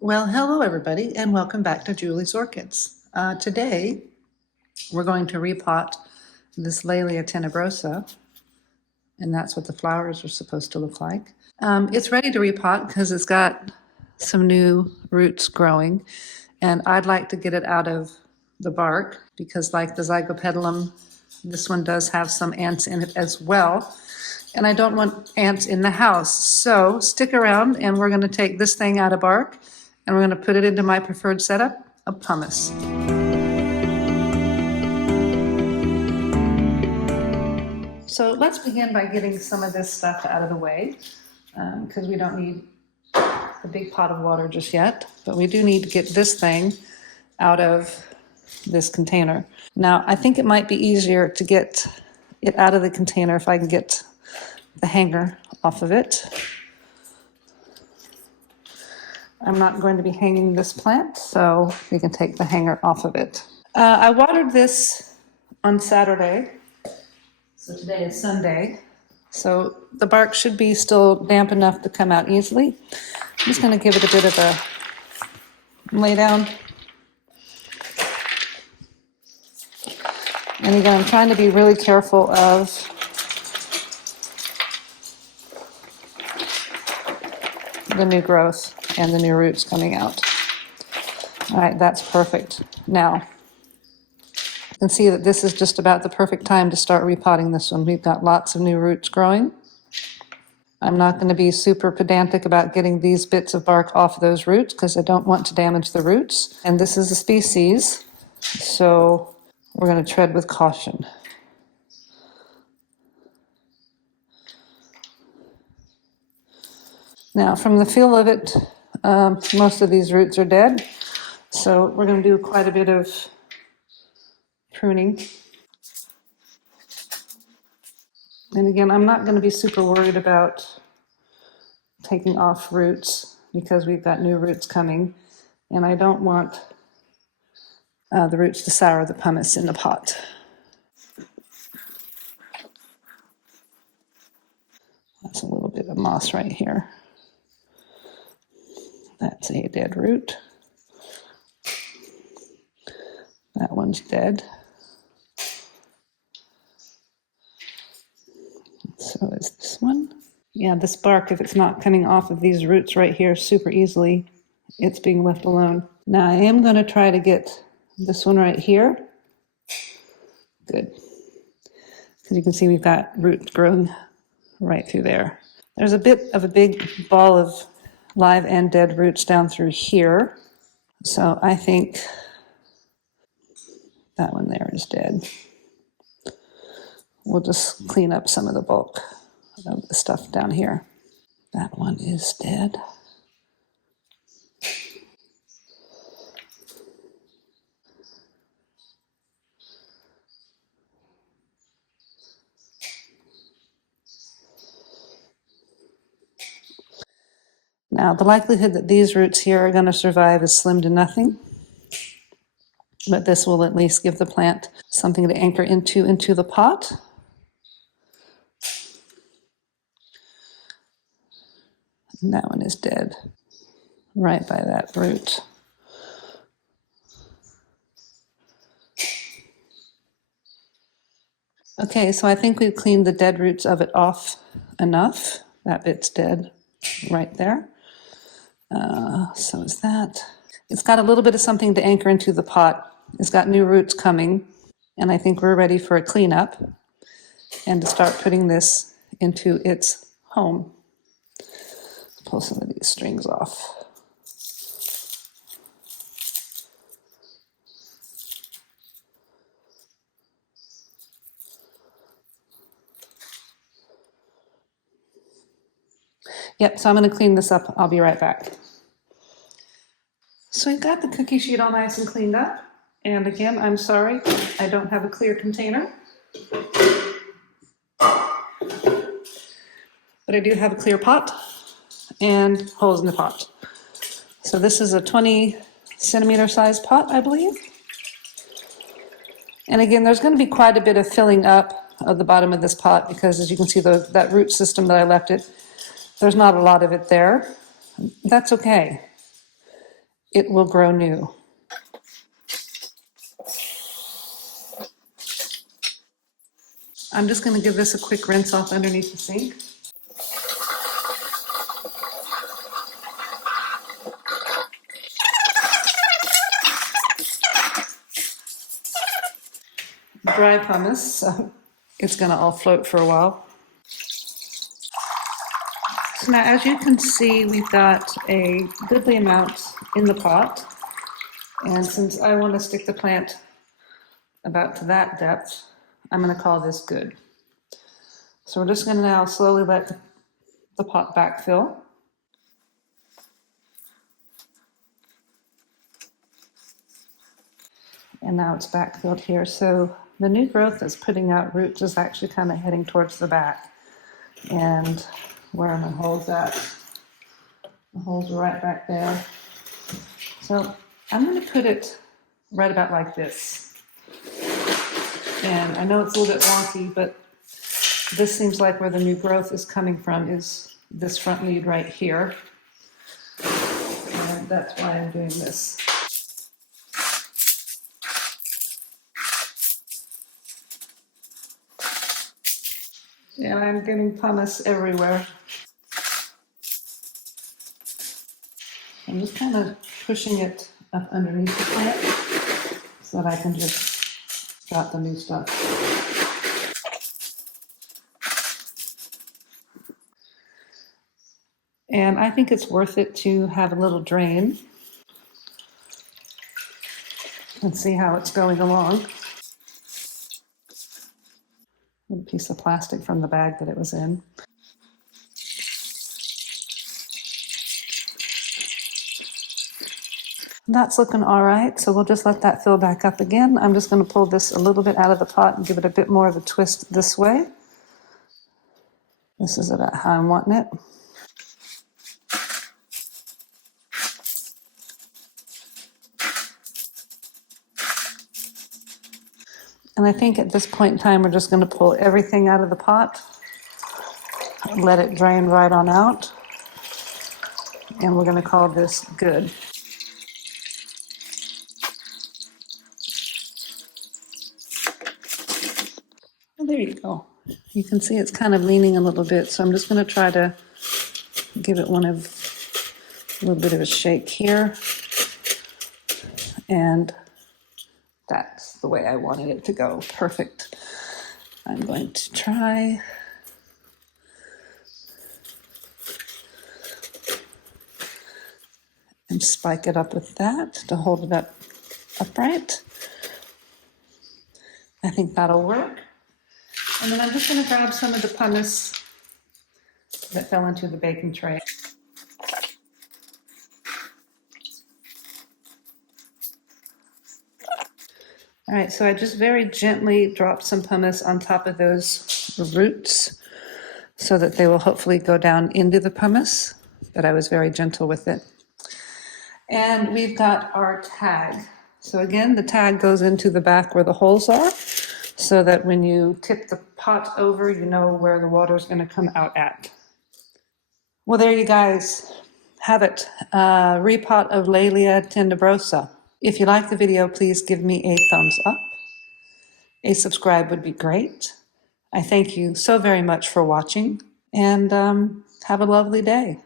Well, hello everybody, and welcome back to Julie's Orchids. Today, we're going to repot this Laleia tenebrosa, and that's what the flowers are supposed to look like. It's ready to repot because it's got some new roots growing, and I'd like to get it out of the bark because, like the zygopetalum, this one does have some ants in it as well. And I don't want ants in the house. So stick around and we're going to take this thing out of bark and we're going to put it into my preferred setup, a pumice. So let's begin by getting some of this stuff out of the way because we don't need a big pot of water just yet, but we do need to get this thing out of this container. Now, I think it might be easier to get it out of the container if I can get the hanger off of it. I'm not going to be hanging this plant, so we can take the hanger off of it. I watered this on Saturday, so today is Sunday. So the bark should be still damp enough to come out easily. I'm just going to give it a bit of a lay down. And again, I'm trying to be really careful of the new growth and the new roots coming out. All right, that's perfect. Now, you can see that this is just about the perfect time to start repotting this one. We've got lots of new roots growing. I'm not going to be super pedantic about getting these bits of bark off those roots because I don't want to damage the roots. And this is a species, so we're going to tread with caution. Now, from the feel of it, most of these roots are dead, so we're going to do quite a bit of pruning. And again, I'm not going to be super worried about taking off roots because we've got new roots coming, and I don't want the roots to sour the pumice in the pot. That's a little bit of moss right here. That's a dead root. That one's dead. So is this one. Yeah, this bark, if it's not coming off of these roots right here super easily, it's being left alone. Now I am going to try to get this one right here. Good. Because you can see we've got roots growing right through there. There's a bit of a big ball of live and dead roots down through here. So I think that one there is dead. We'll just clean up some of the bulk of the stuff down here. That one is dead. Now, the likelihood that these roots here are going to survive is slim to nothing, but this will at least give the plant something to anchor into the pot. And that one is dead, right by that root. Okay, so I think we've cleaned the dead roots of it off enough. That bit's dead right there. So is that. It's got a little bit of something to anchor into the pot. It's got new roots coming, and I think we're ready for a cleanup and to start putting this into its home. Pull some of these strings off. Yep, so I'm going to clean this up. I'll be right back. So we've got the cookie sheet all nice and cleaned up. And again, I'm sorry, I don't have a clear container. But I do have a clear pot and holes in the pot. So this is a 20 centimeter size pot, I believe. And again, there's going to be quite a bit of filling up of the bottom of this pot because, as you can see, that root system that I left it, there's not a lot of it there. That's okay. it will grow new. I'm just going to give this a quick rinse off underneath the sink. Dry pumice, so it's going to all float for a while. So now, as you can see, we've got a goodly amount in the pot. And since I want to stick the plant about to that depth, I'm going to call this good. So we're just going to now slowly let the pot backfill. And now it's backfilled here. So the new growth that's putting out roots is actually kind of heading towards the back. And where are my holes at? The holes are right back there. So I'm going to put it right about like this. And I know it's a little bit wonky, but this seems like where the new growth is coming from is this front lead right here. And that's why I'm doing this. And I'm getting pumice everywhere. I'm just kind of pushing it up underneath the plant so that I can just drop the new stuff. And I think it's worth it to have a little drain and see how it's going along. A piece of plastic from the bag that it was in. That's looking all right, so we'll just let that fill back up again. I'm just going to pull this a little bit out of the pot and give it a bit more of a twist this way. This is about how I'm wanting it. And I think at this point in time, we're just going to pull everything out of the pot, let it drain right on out, and we're going to call this good. Oh, there you go. You can see it's kind of leaning a little bit, so I'm just going to try to give it a little bit of a shake here, and that's the way I wanted it to go. Perfect. I'm going to try and spike it up with that to hold it up upright. I think that'll work. And then I'm just going to grab some of the pumice that fell into the baking tray. All right, so I just very gently dropped some pumice on top of those roots so that they will hopefully go down into the pumice, but I was very gentle with it. And we've got our tag. So again, the tag goes into the back where the holes are so that when you tip the pot over, you know where the water is going to come out at. Well, there you guys have it, repot of Laleia tenebrosa. If you like the video, please give me a thumbs up. A subscribe would be great. I thank you so very much for watching, and have a lovely day.